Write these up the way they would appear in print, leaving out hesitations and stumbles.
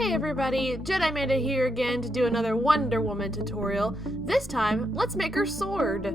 Hey everybody, Jedimanda here again to do another Wonder Woman tutorial. This time, let's make her sword.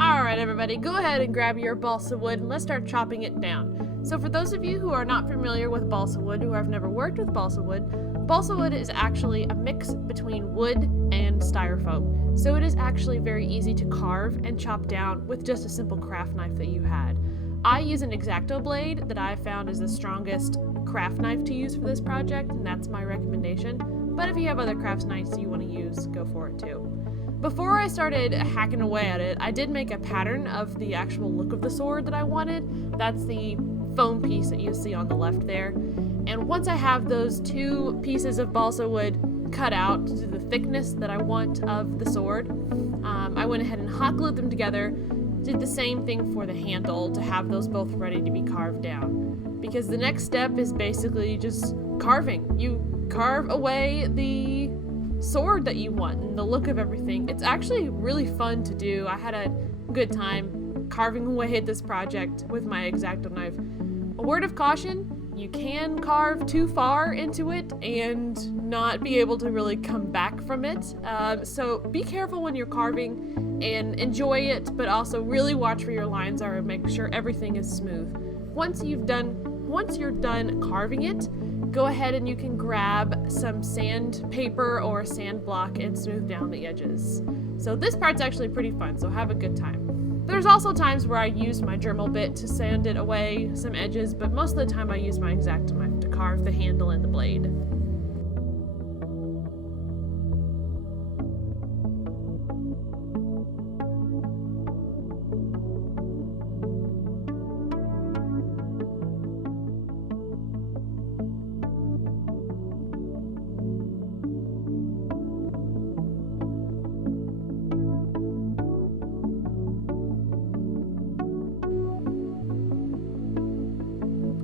Alright everybody, go ahead and grab your balsa wood and let's start chopping it down. So for those of you who are not familiar with balsa wood, who have never worked with balsa wood is actually a mix between wood and styrofoam. So it is actually very easy to carve and chop down with just a simple craft knife that you had. I use an X-Acto blade that I found is the strongest craft knife to use for this project, and that's my recommendation. But if you have other craft knives you want to use, go for it too. Before I started hacking away at it, I did make a pattern of the actual look of the sword that I wanted. That's the foam piece that you see on the left there. And once I have those two pieces of balsa wood cut out to the thickness that I want of the sword, I went ahead and hot glued them together. Did the same thing for the handle to have those both ready to be carved down. Because the next step is basically just carving. You carve away the sword that you want and the look of everything. It's actually really fun to do. I had a good time carving away at this project with my X-Acto knife. A word of caution, you can carve too far into it and not be able to really come back from it. So be careful when you're carving and enjoy it, but also really watch where your lines are and make sure everything is smooth. Once you're done carving it, go ahead and you can grab some sandpaper or sand block and smooth down the edges. So this part's actually pretty fun, so have a good time. There's also times where I use my Dremel bit to sand it away some edges, but most of the time I use my X-Acto knife to carve the handle and the blade.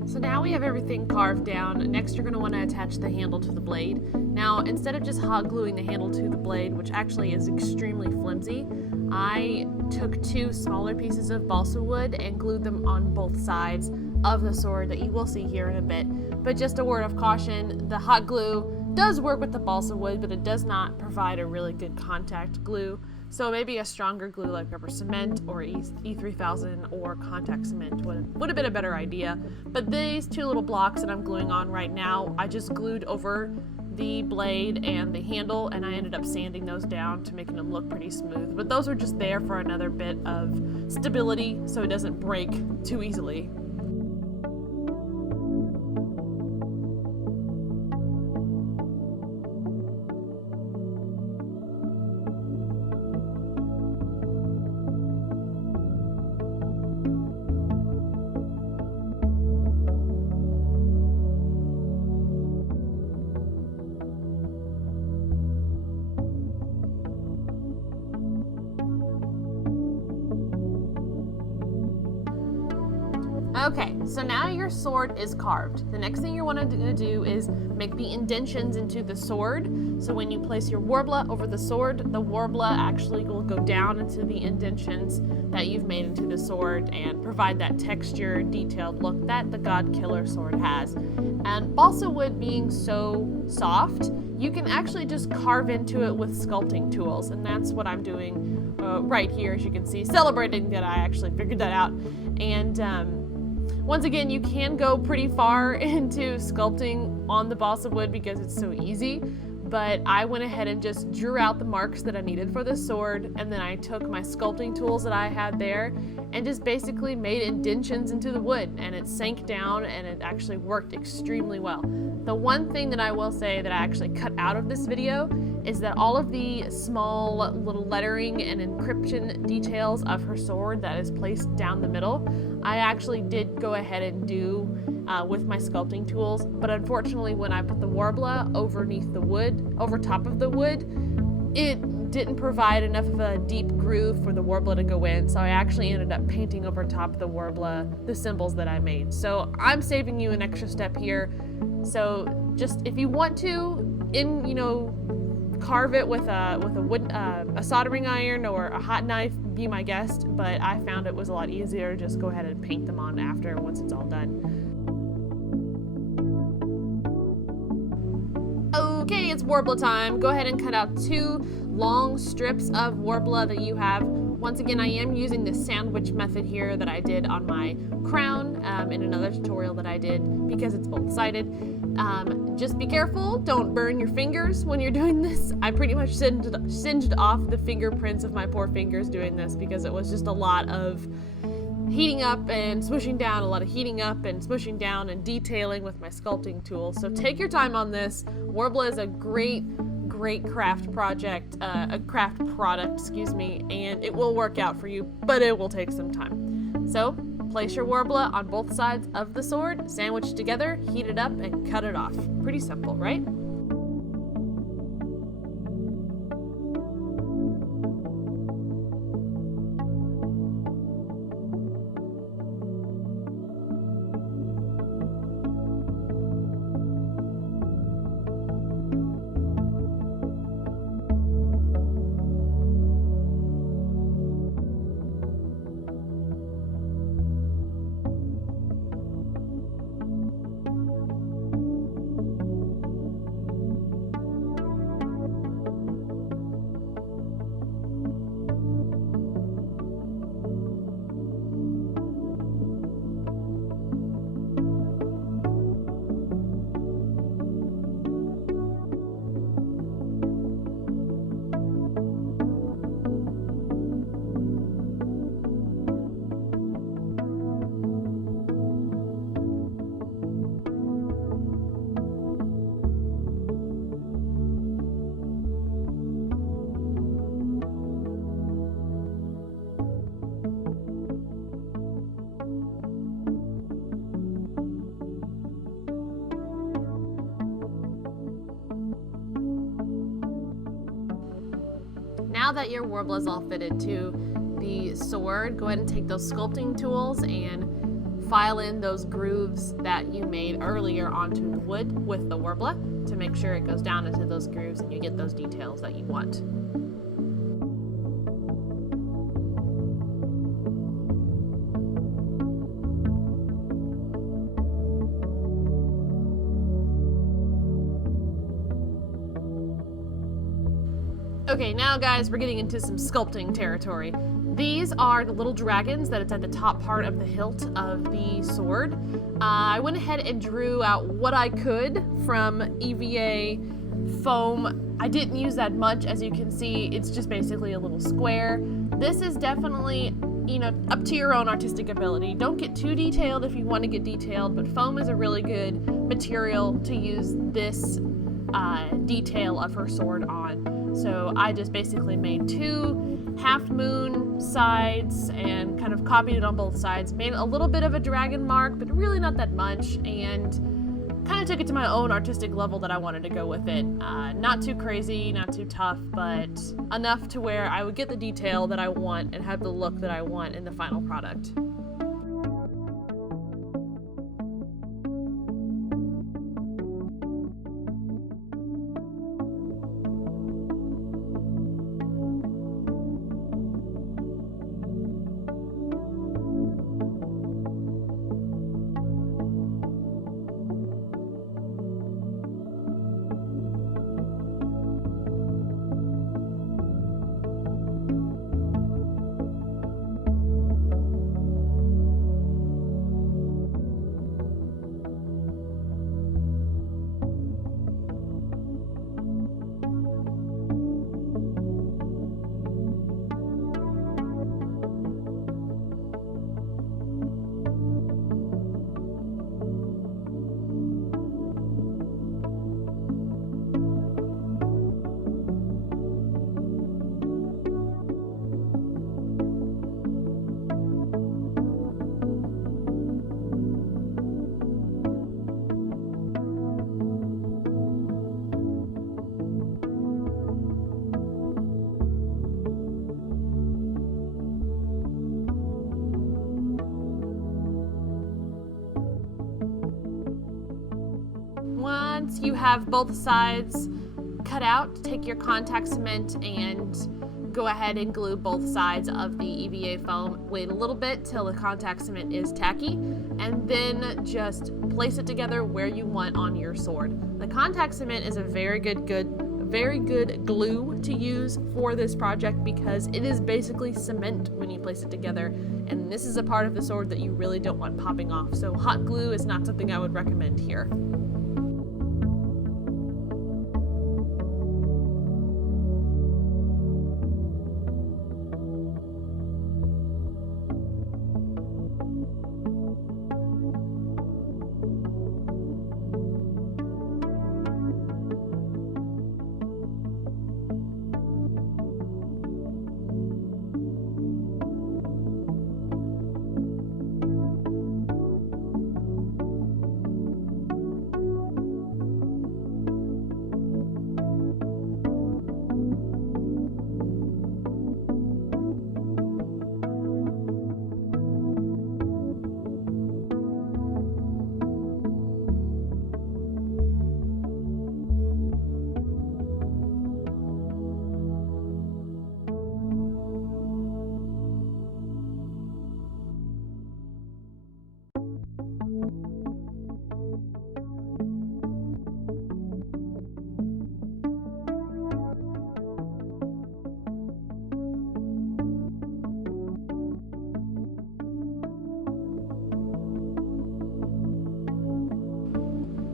So now we have everything carved down. Next you're going to want to attach the handle to the blade. Now instead of just hot gluing the handle to the blade, which actually is extremely flimsy, I took two smaller pieces of balsa wood and glued them on both sides of the sword that you will see here in a bit. But just a word of caution, the hot glue does work with the balsa wood, but it does not provide a really good contact glue. So maybe a stronger glue like rubber cement or E3000 or contact cement would have been a better idea. But these two little blocks that I'm gluing on right now, I just glued over the blade and the handle, and I ended up sanding those down to making them look pretty smooth. But those are just there for another bit of stability so it doesn't break too easily. Okay, so now your sword is carved. The next thing you want to do is make the indentions into the sword. So when you place your Worbla over the sword, the Worbla actually will go down into the indentions that you've made into the sword and provide that texture, detailed look that the Godkiller sword has. And balsa wood being so soft, you can actually just carve into it with sculpting tools, and that's what I'm doing right here, as you can see, celebrating that I actually figured that out. And once again, you can go pretty far into sculpting on the balsa wood because it's so easy, but I went ahead and just drew out the marks that I needed for the sword, and then I took my sculpting tools that I had there and just basically made indentions into the wood, and it sank down and it actually worked extremely well. The one thing that I will say that I actually cut out of this video is that all of the small little lettering and encryption details of her sword that is placed down the middle, I actually did go ahead and do with my sculpting tools, but unfortunately when I put the Worbla over top of the wood, it didn't provide enough of a deep groove for the Worbla to go in, so I actually ended up painting over top of the Worbla the symbols that I made. So I'm saving you an extra step here. So just if you want to, carve it with a soldering iron or a hot knife, be my guest, but I found it was a lot easier to just go ahead and paint them on after once it's all done. Okay, it's Worbla time. Go ahead and cut out 2 long strips of Worbla that you have. Once again, I am using the sandwich method here that I did on my crown in another tutorial that I did because it's both-sided. Just be careful, don't burn your fingers when you're doing this. I pretty much singed off the fingerprints of my poor fingers doing this because it was just a lot of heating up and smooshing down, a lot of heating up and smooshing down and detailing with my sculpting tool. So take your time on this. Worbla is a great craft project, a craft product, and it will work out for you, but it will take some time. So place your Worbla on both sides of the sword, sandwich together, heat it up, and cut it off. Pretty simple, right? Now that your Worbla is all fitted to the sword, go ahead and take those sculpting tools and file in those grooves that you made earlier onto the wood with the Worbla to make sure it goes down into those grooves and you get those details that you want. Okay, now guys, we're getting into some sculpting territory. These are the little dragons that it's at the top part of the hilt of the sword. I went ahead and drew out what I could from EVA foam. I didn't use that much, as you can see. It's just basically a little square. This is definitely, up to your own artistic ability. Don't get too detailed if you want to get detailed, but foam is a really good material to use this detail of her sword on. So I just basically made 2 half moon sides and kind of copied it on both sides. Made a little bit of a dragon mark, but really not that much, and kind of took it to my own artistic level that I wanted to go with it. Not too crazy, not too tough, but enough to where I would get the detail that I want and have the look that I want in the final product. Once you have both sides cut out, take your contact cement and go ahead and glue both sides of the EVA foam. Wait a little bit till the contact cement is tacky, and then just place it together where you want on your sword. The contact cement is a very good glue to use for this project because it is basically cement when you place it together, and this is a part of the sword that you really don't want popping off, so hot glue is not something I would recommend here.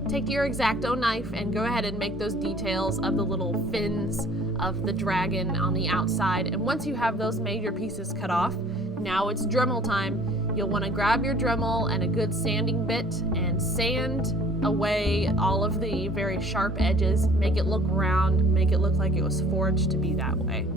Take your X-Acto knife and go ahead and make those details of the little fins of the dragon on the outside. And once you have those major pieces cut off, now it's Dremel time. You'll want to grab your Dremel and a good sanding bit and sand away all of the very sharp edges. Make it look round, make it look like it was forged to be that way.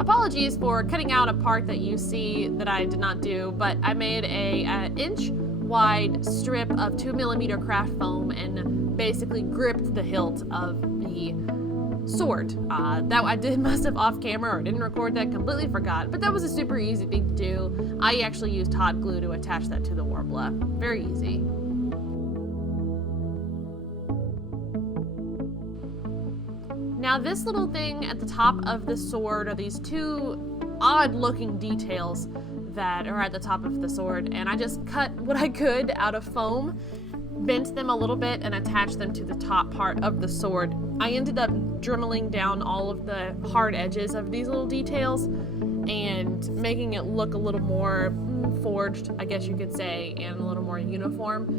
Apologies for cutting out a part that you see that I did not do, but I made an inch wide strip of 2mm craft foam and basically gripped the hilt of the sword. That I did most of off camera or didn't record that, completely forgot, but that was a super easy thing to do. I actually used hot glue to attach that to the Worbla. Very easy. Now this little thing at the top of the sword are these two odd looking details that are at the top of the sword, and I just cut what I could out of foam, bent them a little bit, and attached them to the top part of the sword. I ended up dremeling down all of the hard edges of these little details and making it look a little more forged, I guess you could say, and a little more uniform.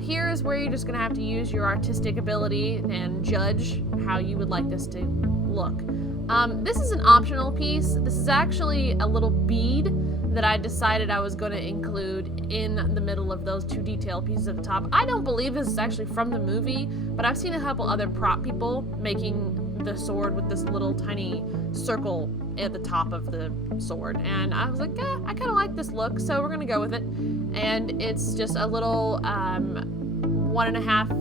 Here is where you're just gonna have to use your artistic ability and judge how you would like this to look. This is an optional piece. This is actually a little bead that I decided I was going to include in the middle of those two detail pieces at the top. I don't believe this is actually from the movie, but I've seen a couple other prop people making the sword with this little tiny circle at the top of the sword, and I was like, I kind of like this look, so we're going to go with it. And it's just a little 1.5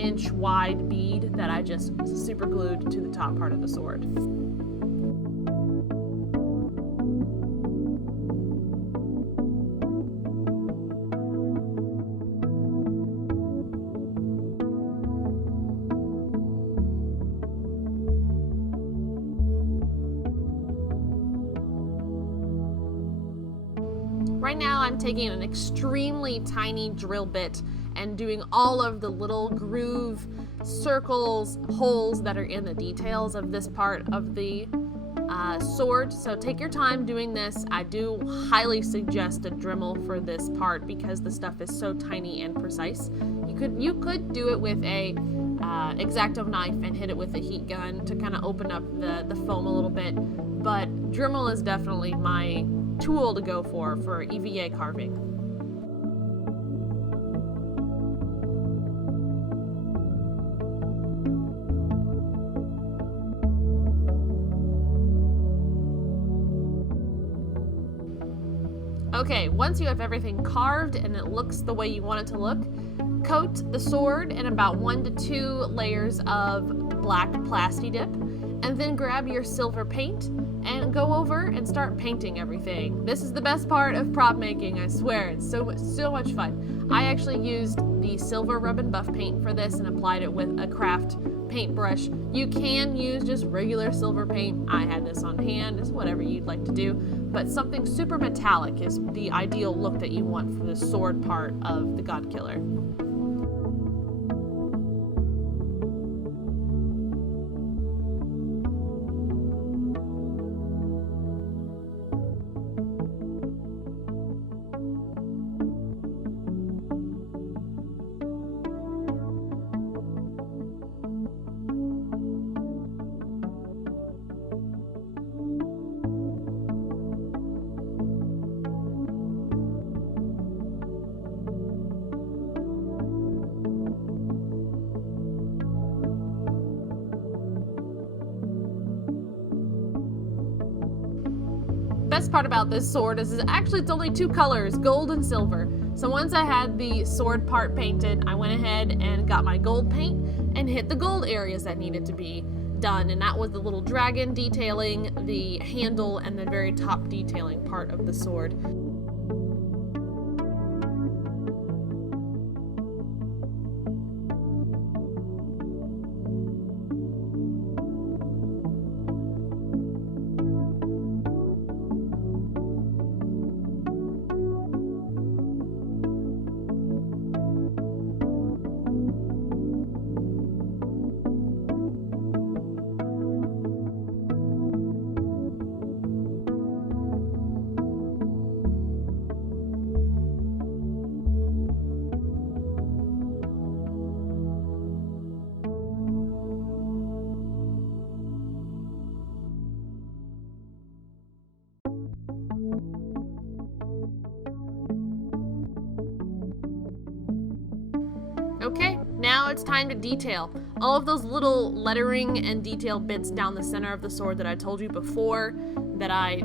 inch wide bead that I just super glued to the top part of the sword. Right now I'm taking an extremely tiny drill bit and doing all of the little groove, circles, holes that are in the details of this part of the sword. So take your time doing this. I do highly suggest a Dremel for this part because the stuff is so tiny and precise. You could do it with a X-Acto knife and hit it with a heat gun to kind of open up the foam a little bit, but Dremel is definitely my tool to go for EVA carving. Okay, once you have everything carved and it looks the way you want it to look, coat the sword in about 1 to 2 layers of black plasti dip, and then grab your silver paint and go over and start painting everything. This is the best part of prop making, I swear. It's so much fun. I actually used the silver rub and buff paint for this and applied it with a craft paintbrush. You can use just regular silver paint. I had this on hand. It's whatever you'd like to do, but something super metallic is the ideal look that you want for the sword part of the Godkiller. Best part about this sword is it's only 2 colors, gold and silver. So once I had the sword part painted, I went ahead and got my gold paint and hit the gold areas that needed to be done, and that was the little dragon detailing, the handle, and the very top detailing part of the sword. Okay, now it's time to detail. All of those little lettering and detail bits down the center of the sword that I told you before that I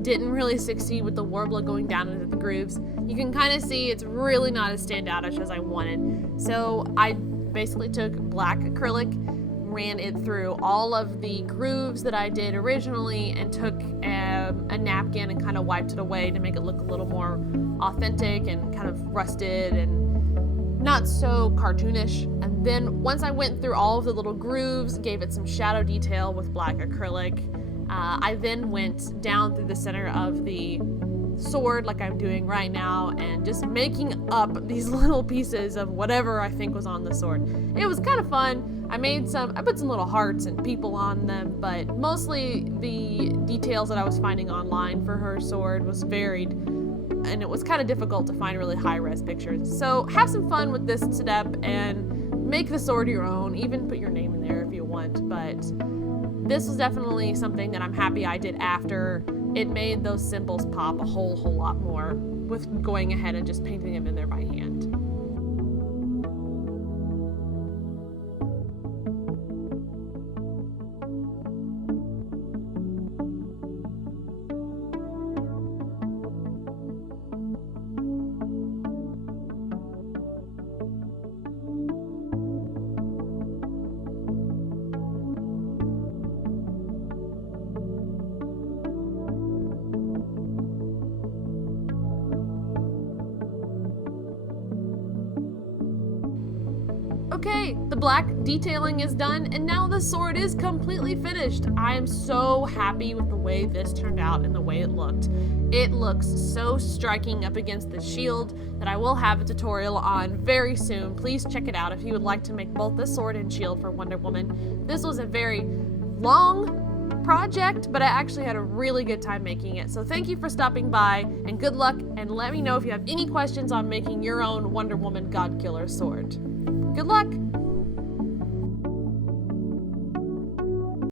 didn't really succeed with the Worbla going down into the grooves. You can kind of see it's really not as standoutish as I wanted. So I basically took black acrylic, ran it through all of the grooves that I did originally, and took a napkin and kind of wiped it away to make it look a little more authentic and kind of rusted and not so cartoonish. And then once I went through all of the little grooves, gave it some shadow detail with black acrylic, I then went down through the center of the sword like I'm doing right now and just making up these little pieces of whatever I think was on the sword. It was kind of fun. I put some little hearts and people on them, but mostly the details that I was finding online for her sword was varied, and it was kind of difficult to find really high-res pictures. So have some fun with this step and make the sword your own. Even put your name in there if you want, but this was definitely something that I'm happy I did after. It made those symbols pop a whole lot more with going ahead and just painting them in there by hand. Okay, the black detailing is done, and now the sword is completely finished. I am so happy with the way this turned out and the way it looked. It looks so striking up against the shield that I will have a tutorial on very soon. Please check it out if you would like to make both the sword and shield for Wonder Woman. This was a very long project, but I actually had a really good time making it. So thank you for stopping by, and good luck, and let me know if you have any questions on making your own Wonder Woman Godkiller sword. Good luck!